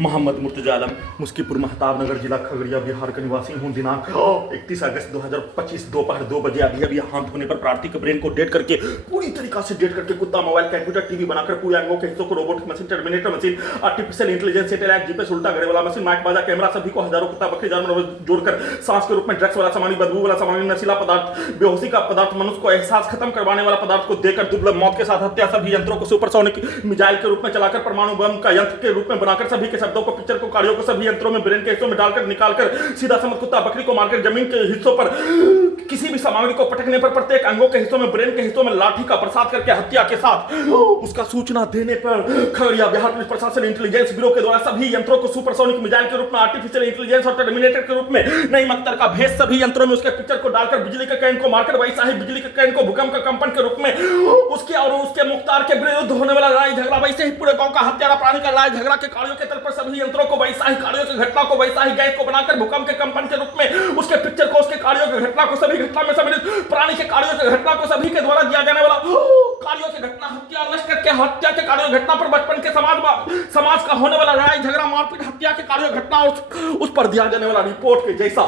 मोहम्मद मुर्तजा आलम मुस्कीपुर महताब नगर जिला खगड़िया बिहार का निवासी हूँ। दिनांक 31 अगस्त 2025 दोपहर 2 बजे अभी हाथ धोने पर प्रार्थी के ब्रेन को डेट करके पूरी तरीका से डेट करके कुत्ता मोबाइल कंप्यूटर टीवी बनाकर पूरे अंगों के हिस्सों को robotic machine terminator machine artificial intelligence satellite GPS उल्टा गड़े वाला मशीन माइक बाजा कैमरा सभी को हजारों कुत्ता बकरी जानवर जोड़कर सांस के रूप में ड्रग्स वाला सामान बदबू वाला सामान नशीला पदार्थ बेहोशी का पदार्थ मनुष्य को एहसास खत्म करवाने वाला पदार्थ को देकर दुर्लभ मौत के साथ हत्या सभी यंत्रों को सुपरसोनिक मिसाइल के रूप में चलाकर परमाणु बम का यंत्र के रूप में बनाकर सभी के शब्दों को पिक्चर को कार्यों को सभी यंत्रों में ब्रेन के हिस्सों में डालकर निकालकर सीधा समझ कुत्ता बकरी को मारकर जमीन के हिस्सों पर किसी भी सामग्री को पटकने पर प्रत्येक अंगों के हिस्सों में ब्रेन के हिस्सों में लाठी का प्रसाद करके हत्या के साथ उसका सूचना देने पर खगड़िया बिहार पुलिस प्रशासन इंटेलिजेंस ब्यूरो के द्वारा सभी यंत्रों को सुपरसोनिक मिसाइल के रूप में आर्टिफिशियल इंटेलिजेंस और टर्मिनेटर के रूप में नईम अख्तर का भेष सभी यंत्रों में उसके पिक्चर को डालकर बिजली के कैन को मारकर वैसा ही बिजली के कैन को भूकंप का कंपन के रूप में उसके और उसके मुख्तार के विरुद्ध होने वाला लड़ाई झगड़ा वैसे ही पूरे गांव का हत्यारा प्राणी का लड़ाई झगड़ा के कार्यों के तल पर सभी यंत्रों को वैसा ही कार्यों की घटना को वैसा ही गैस को बनाकर भूकंप के कंपन के रूप में उसके पिक्चर को उसके कार्यों की घटना को सभी घटना में सम्मिलित प्राणी के कार्यों की घटना को सभी के द्वारा दिया जाने वाला कार्यों की घटना हत्या लश्कर के हत्या के कार्यों घटना पर बचपन के समाज का होने वाला लड़ाई झगड़ा मारपीट हत्या के कार्यों घटना उस पर दिया जाने वाला रिपोर्ट के जैसा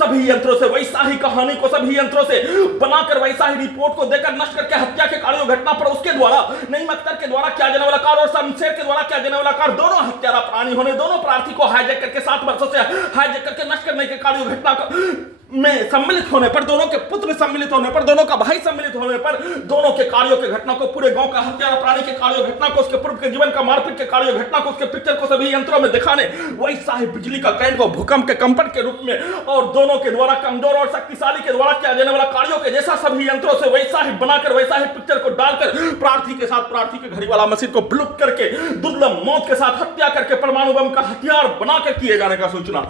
सभी यंत्रों से वैसा ही कहानी को सभी यंत्रों से बनाकर वैसा ही रिपोर्ट को देकर नष्ट करके हत्या के कार्यों घटना पर उसके द्वारा नईम अख्तर के द्वारा किया जाने वाला कार्य और शमशेर के द्वारा किया जाने वाला कार्य दोनों हत्यारा प्राणी होने दोनों प्रार्थी को हाईजैक करके 7 वर्षों से हाईजैक करके नष्ट करने के कार्यों घटना में सम्मिलित होने पर दोनों के पुत्र सम्मिलित होने पर दोनों का भाई सम्मिलित होने पर दोनों के कार्यों के घटना को पूरे गांव का हत्यारा प्राणी के कार्यों घटना को उसके पूर्व के जीवन का मारपीट के कार्यों घटना को उसके पिक्चर को सभी यंत्रों में दिखाने वैसा ही बिजली का कैन को भूकंप के कंपन के रूप में और दोनों के द्वारा कमजोर और शक्तिशाली के द्वारा किया जाने वाला कार्यों के जैसा सभी यंत्रों से वैसा ही बनाकर वैसा ही पिक्चर को डालकर प्रार्थी के साथ प्रार्थी के घड़ी वाला मशीन को ब्लुक करके दुर्लभ मौत के साथ हत्या करके परमाणु बम का हथियार बनाकर किए जाने का सूचना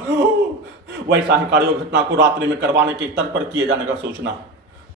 वैसा ही कार्यों घटना को रात्रि में करवाने के तर्क पर किए जाने का सूचना।